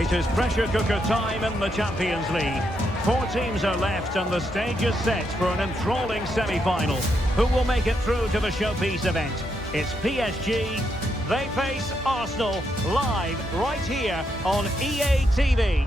It is pressure cooker time in the Champions League. 4 teams are left and the stage is set for an enthralling semi-final. Who will make it through to the showpiece event? It's PSG. They face Arsenal live right here on EA TV.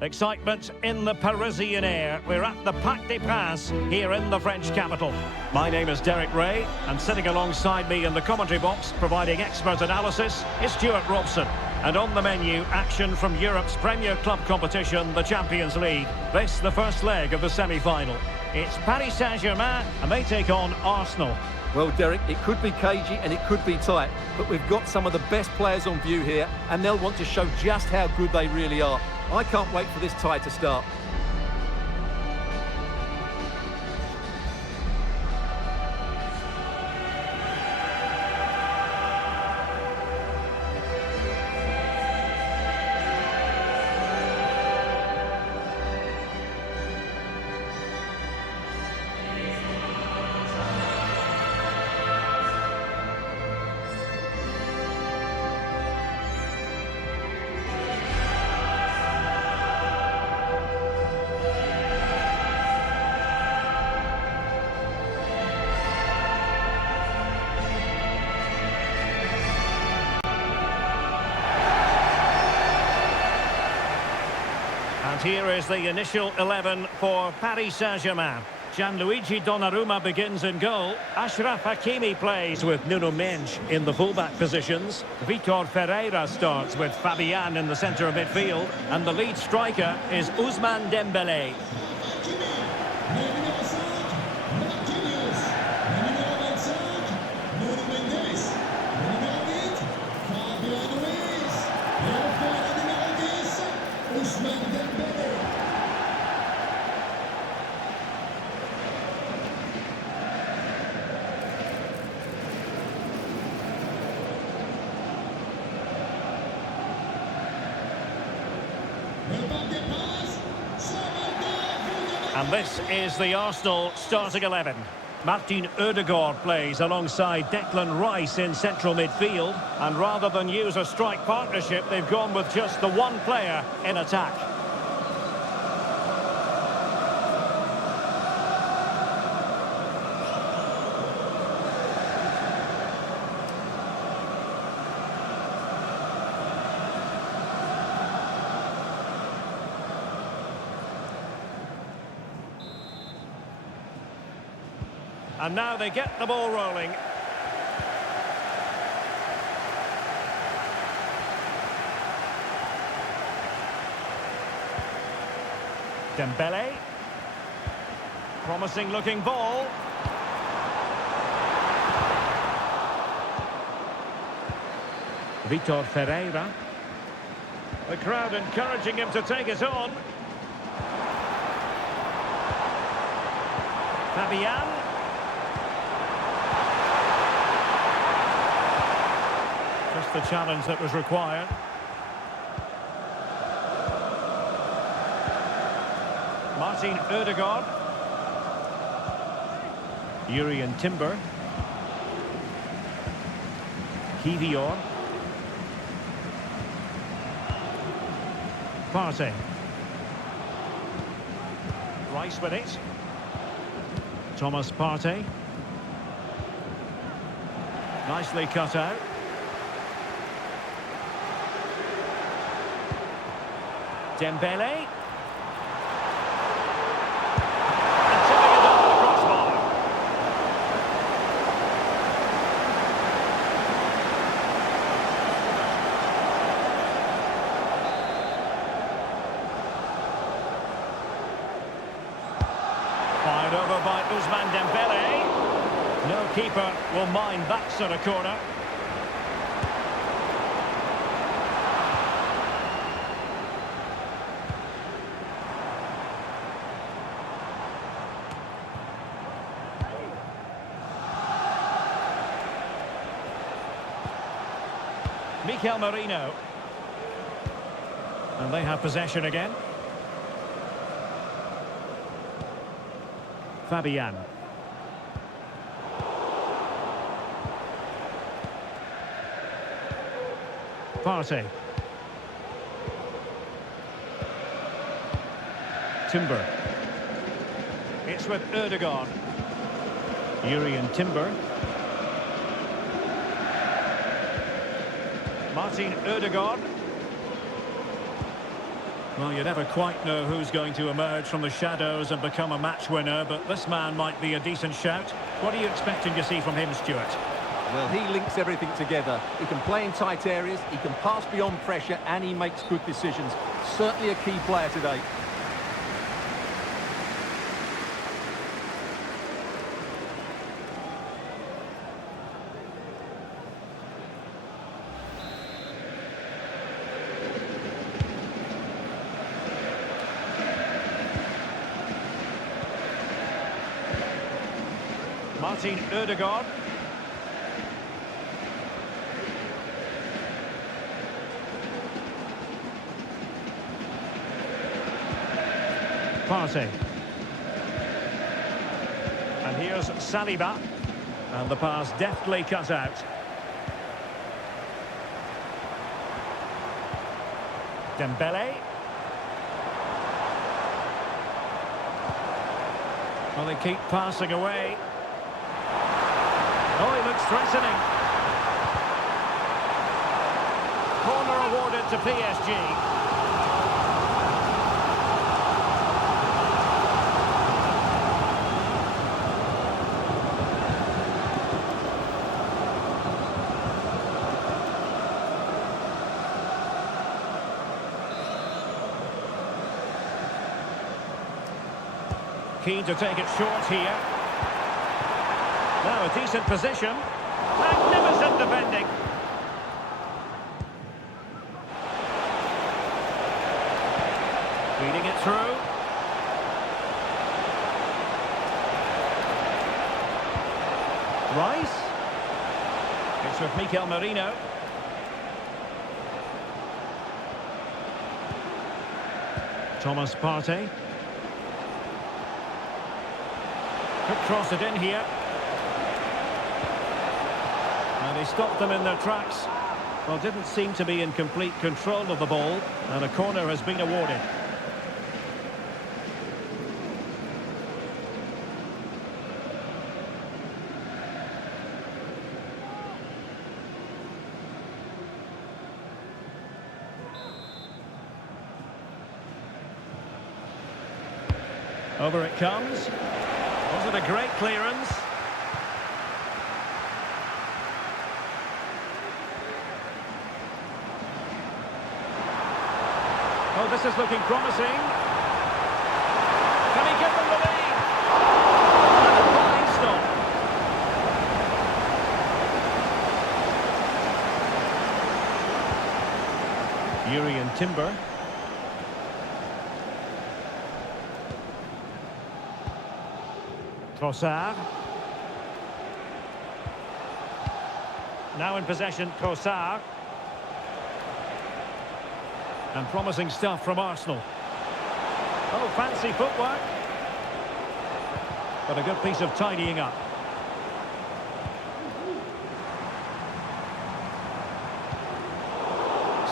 Excitement in the Parisian air. We're at the Parc des Princes here in the French capital. My name is Derek Ray, and sitting alongside me in the commentary box, providing expert analysis, is Stuart Robson. And on the menu, action from Europe's premier club competition, the Champions League. This, the first leg of the semi-final. It's Paris Saint-Germain, and they take on Arsenal. Well, Derek, it could be cagey and it could be tight, but we've got some of the best players on view here, and they'll want to show just how good they really are. I can't wait for this tie to start. And here is the initial 11 for Paris Saint-Germain. Gianluigi Donnarumma begins in goal. Achraf Hakimi plays with Nuno Mendes in the fullback positions. Vitor Ferreira starts with Fabian in the centre of midfield. And the lead striker is Ousmane Dembélé. And this is the Arsenal starting 11. Martin Ødegaard plays alongside Declan Rice in central midfield. And rather than use a strike partnership, they've gone with just the one player in attack. And now they get the ball rolling. Dembélé. Promising looking ball. Vitor Ferreira. The crowd encouraging him to take it on. Fabian. Just the challenge that was required. Martin Ødegaard. Jurriën Timber. Kivior. Partey. Rice with it. Thomas Partey. Nicely cut out. Dembélé. And tipping it over the crossbar. Fired over by Ousmane Dembélé. No keeper will mind that sort of corner. Mikel Merino. And they have possession again. Fabian. Partey. Timber. It's with Ødegaard. Jurriën Timber. Martin Ødegaard. Well, you never quite know who's going to emerge from the shadows and become a match winner, but this man might be a decent shout. What are you expecting to see from him, Stuart? Well, he links everything together. He can play in tight areas, he can pass beyond pressure, and he makes good decisions. Certainly a key player today. Martin Ødegaard. Partey. And here's Saliba. And the pass deftly cut out. Dembele. Well, they keep passing away. Oh, he looks threatening. Corner awarded to PSG. Keen to take it short here. Now a decent position. Magnificent defending. Feeding it through. Rice. It's with Mikel Merino. Thomas Partey. Could cross it in here. And he stopped them in their tracks. Well, didn't seem to be in complete control of the ball, and a corner has been awarded. Over it comes. Was it a great clearance? Oh, this is looking promising. Can he give them the lead? And a fine stop. Jurriën Timber. Trossard. Now in possession, Trossard. And promising stuff from Arsenal. Oh, fancy footwork. But a good piece of tidying up.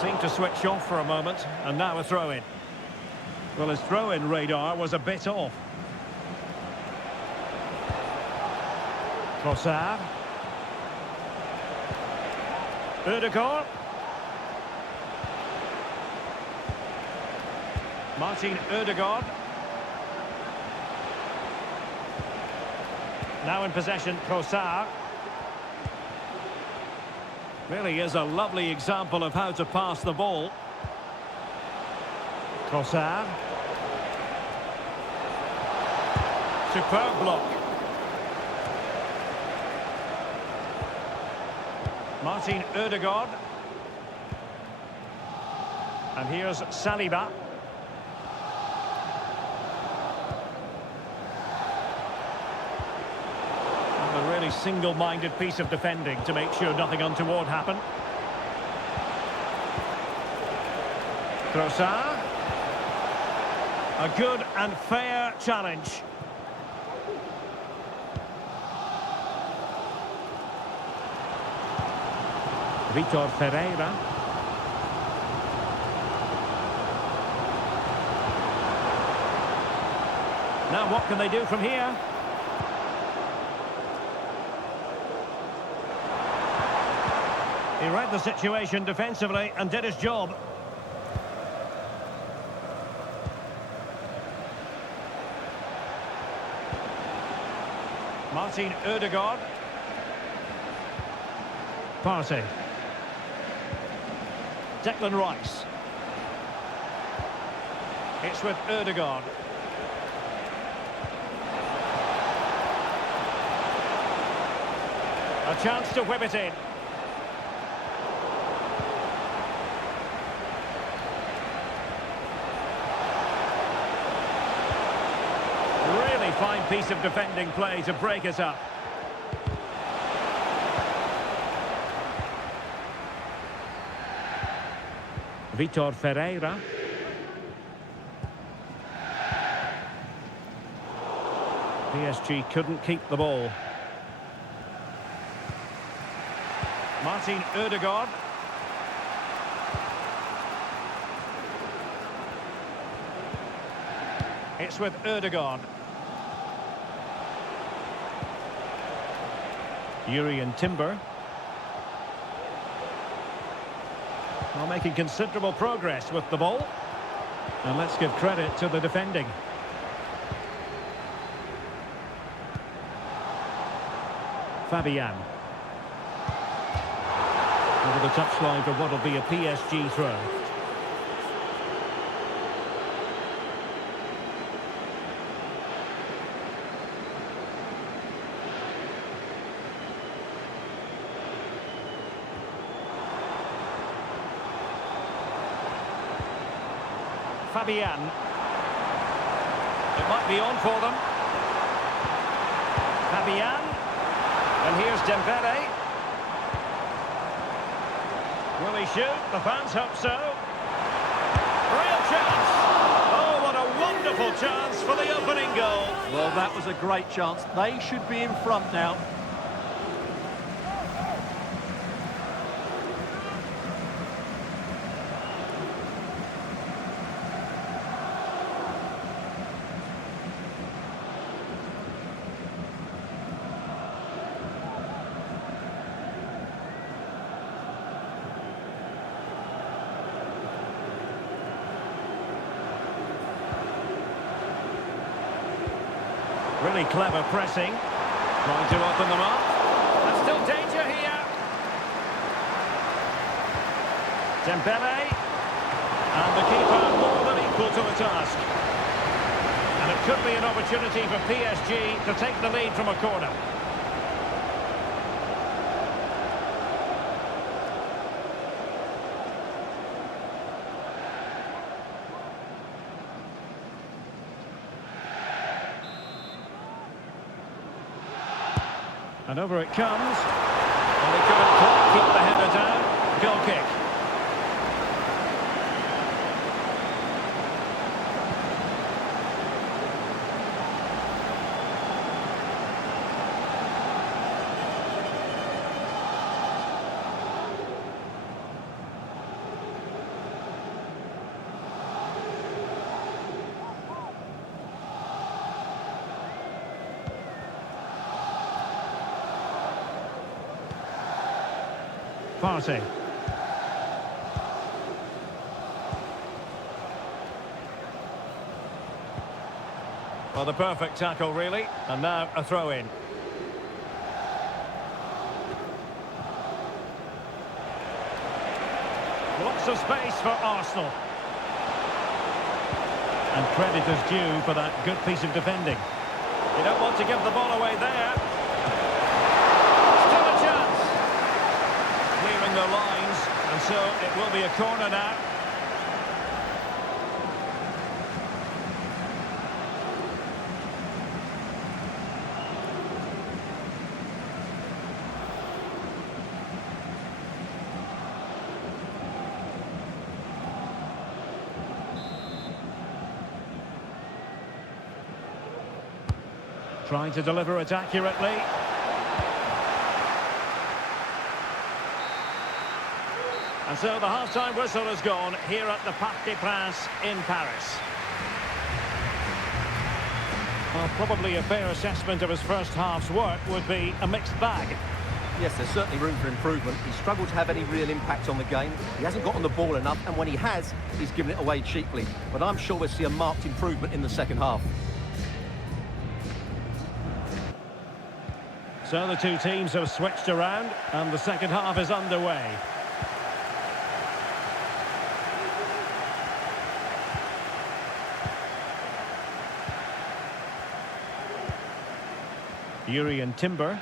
Seemed to switch off for a moment, and now a throw-in. Well, his throw-in radar was a bit off. Trossard. Ødegaard. Martin Ødegaard. Now in possession, Trossard. Really is a lovely example of how to pass the ball. Trossard. Superb block. Martin Ødegaard. And here's Saliba. And a really single-minded piece of defending to make sure nothing untoward happened. Trossard. A good and fair challenge. Vitor Ferreira. Now what can they do from here? He read the situation defensively and did his job. Martin Ødegaard. Partey. Declan Rice. It's with Ødegaard. A chance to whip it in. Really fine piece of defending play to break us up. Vitor Ferreira. PSG couldn't keep the ball. Martin Ødegaard. It's with Ødegaard. Urian Timber. Well, making considerable progress with the ball. And let's give credit to the defending. Fabian. Over the touchline for what will be a PSG throw. Fabian. It might be on for them. Fabian. And here's Dembele. Will he shoot? The fans hope so. Real chance. Oh, what a wonderful chance for the opening goal. Well, that was a great chance. They should be in front now. Really clever pressing. Trying to open them up. There's still danger here. Dembele. And the keeper more than equal to the task. And it could be an opportunity for PSG to take the lead from a corner. And over it comes. And they couldn't quite keep the header down. Goal kick. Partey. Well, the perfect tackle, really. And now a throw-in. Lots of space for Arsenal. And credit is due for that good piece of defending. You don't want to give the ball away there. Still a chance. Clearing their lines, and so it will be a corner now. Trying to deliver it accurately. And so the half-time whistle has gone here at the Parc des Princes in Paris. Well, probably a fair assessment of his first half's work would be a mixed bag. Yes, there's certainly room for improvement. He's struggled to have any real impact on the game. He hasn't got on the ball enough, and when he has, he's given it away cheaply. But I'm sure we'll see a marked improvement in the second half. So the two teams have switched around, and the second half is underway. Urian Timber.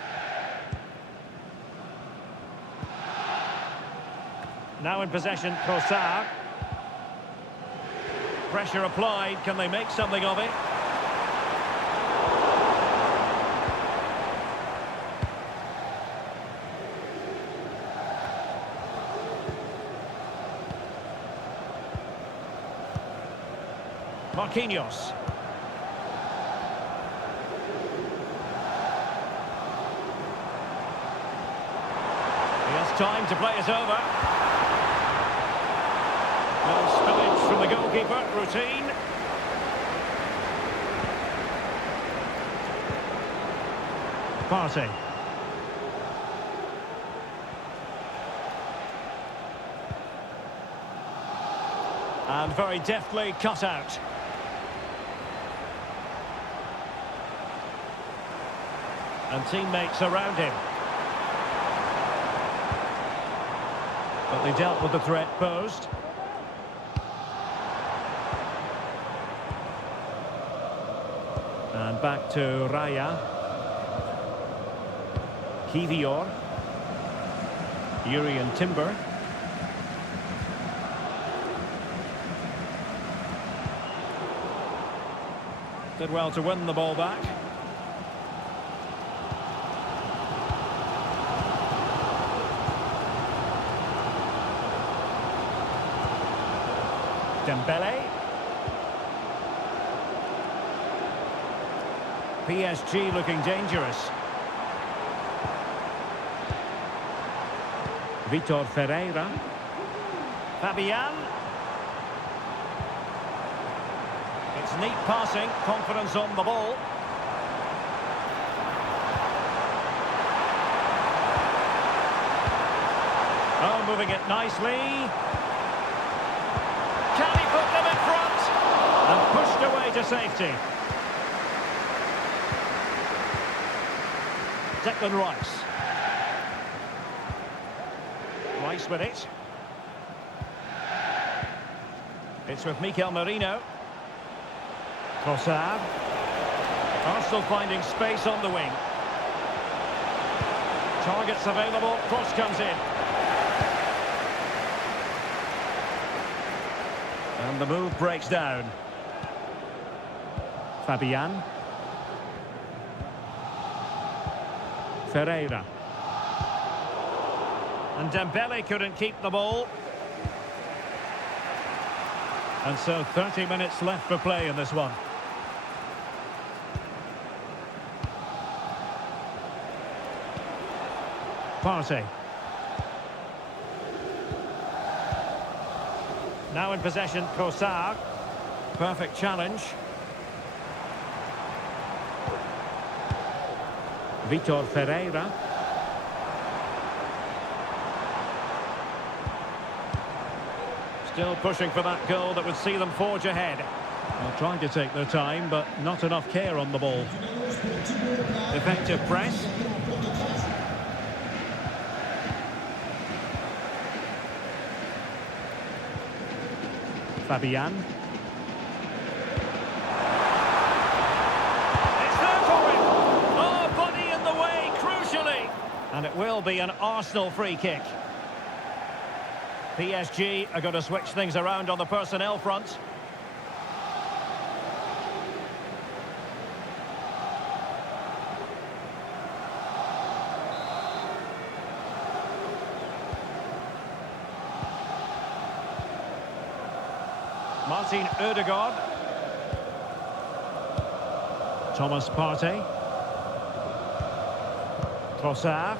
Now in possession, Trossard. Pressure applied. Can they make something of it? Marquinhos. He has time to play it over. No spillage from the goalkeeper. Routine. Partey. And very deftly cut out. And teammates around him. But they dealt with the threat posed. And back to Raya. Kivior. Urian Timber. Did well to win the ball back. Dembele. PSG looking dangerous. Vitor Ferreira. Fabian. It's neat passing, confidence on the ball. Oh, moving it nicely. Can he put them in front? And pushed away to safety. Declan Rice. Rice with it. It's with Mikel Merino. Trossard. Arsenal finding space on the wing. Targets available. Cross comes in. And the move breaks down. Fabian. Ferreira. And Dembele couldn't keep the ball. And so 30 minutes left for play in this one. Partey. Now in possession, Trossard. Perfect challenge. Vitor Ferreira. Still pushing for that goal that would see them forge ahead. Well, trying to take their time, but not enough care on the ball. Effective press. Fabian. It's there for him. Oh, body in the way, crucially. And it will be an Arsenal free kick. PSG are going to switch things around on the personnel front. Martin Ødegaard. Thomas Partey. Trossard.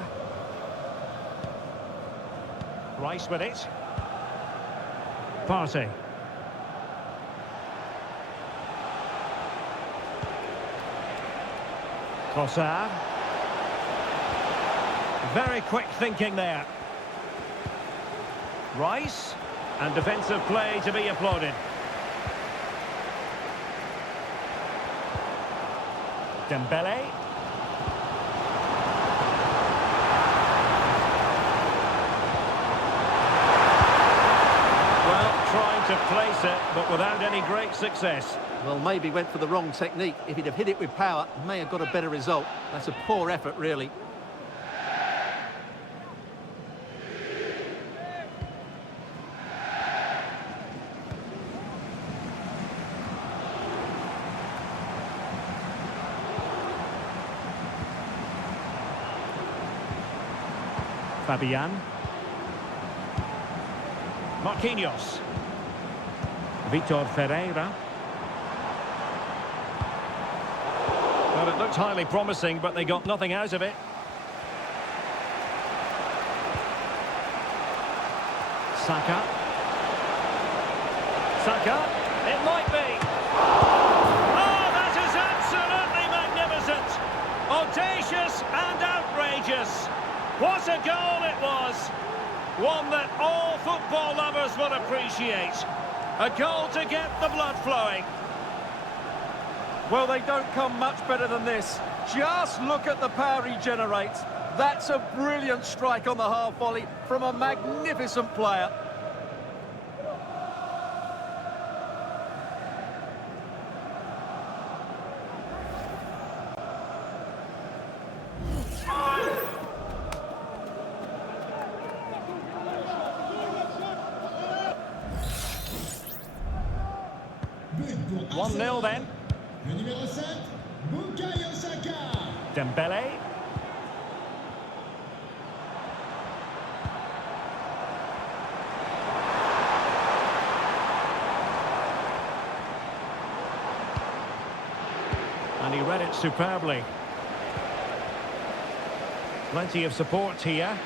Rice with it. Partey. Trossard. Very quick thinking there. Rice. And defensive play to be applauded. Dembele. Well, trying to place it, but without any great success. Well, maybe went for the wrong technique. If he'd have hit it with power, may have got a better result. That's a poor effort, really. Fabian. Marquinhos. Vitor Ferreira. Well, it looked highly promising, but they got nothing out of it. Saka. Saka. It might be. Oh, that is absolutely magnificent. Audacious and outrageous. What a goal it was! One that all football lovers will appreciate. A goal to get the blood flowing. Well, they don't come much better than this. Just look at the power he generates. That's a brilliant strike on the half volley from a magnificent player. Pour 1-0 then. Le numéro 7, Bukayo Saka. Dembele. And he read it superbly. Plenty of support here.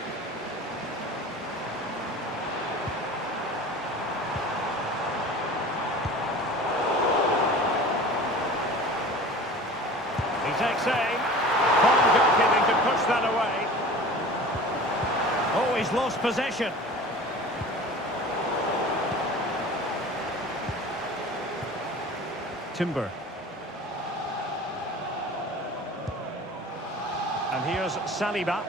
He takes aim. Fine goalkeeping to push that away. Oh, he's lost possession. Timber. And here's Saliba.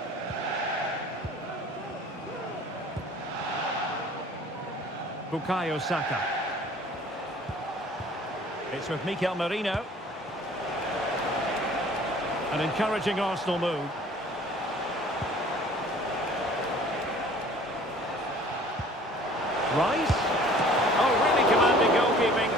Bukayo Saka. It's with Mikel Merino. An encouraging Arsenal move. Rice. Oh, really commanding goalkeeping.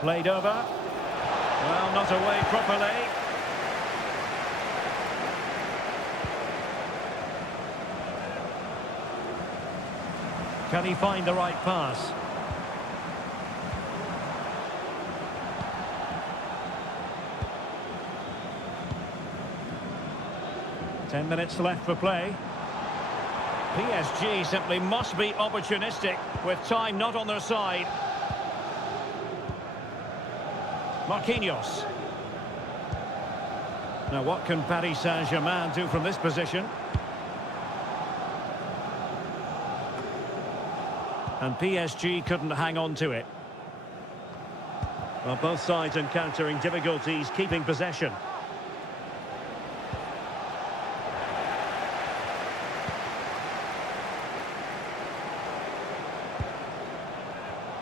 Played over. Well, not away properly. Can he find the right pass? Ten minutes left for play. PSG simply must be opportunistic with time not on their side. Marquinhos. Now what can Paris Saint-Germain do from this position? And PSG couldn't hang on to it. Well, both sides encountering difficulties keeping possession.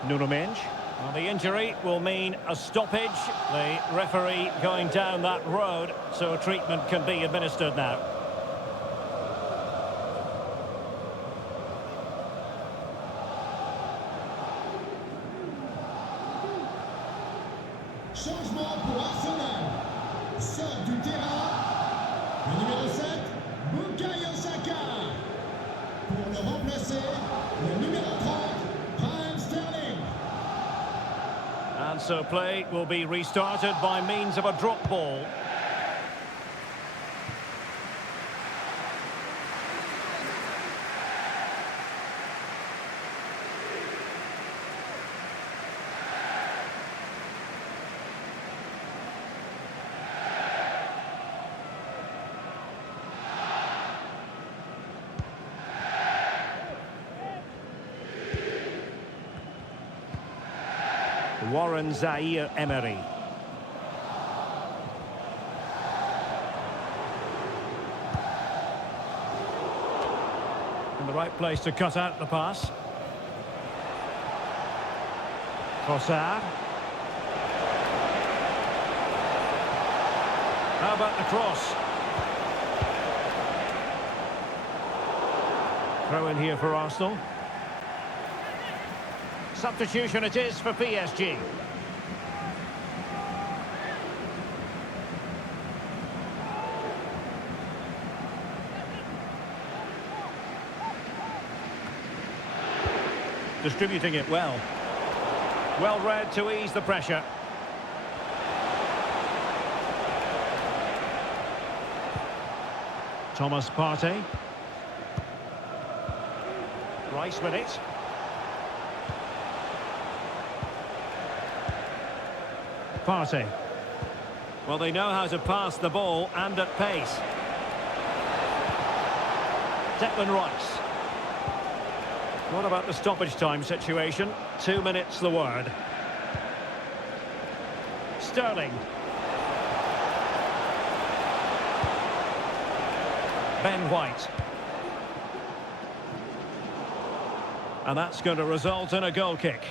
Nuno Mendes. Well, the injury will mean a stoppage. The referee going down that road, so treatment can be administered now. Changement pour Arsenal. Sort du terrain. Le numéro 7, Bukayo Saka. Pour le remplacer, le numéro 30, Sterling. So play will be restarted by means of a drop ball. Warren Zaire-Emery. In the right place to cut out the pass. Trossard. How about the cross? Throw in here for Arsenal. Substitution it is for PSG. Distributing it well. Well read to ease the pressure. Thomas Partey. Rice with it. Partey. Well, they know how to pass the ball and at pace. Declan Rice. What about the stoppage time situation? 2 minutes the word. Sterling. Ben White. And that's going to result in a goal kick.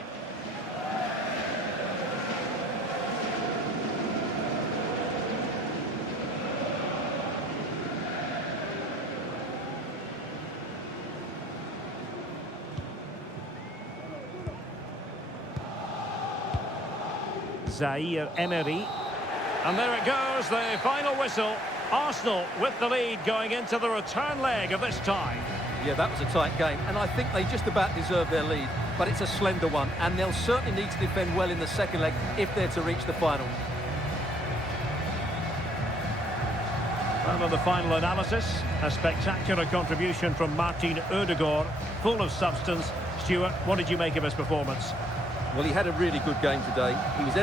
Zaire-Emery. And there it goes, the final whistle. Arsenal with the lead going into the return leg of this tie. Yeah, that was a tight game, and I think they just about deserve their lead, but it's a slender one, and they'll certainly need to defend well in the second leg if they're to reach the final. And on the final analysis, a spectacular contribution from Martin Odegaard, full of substance. Stuart, what did you make of his performance? Well, he had a really good game today. He was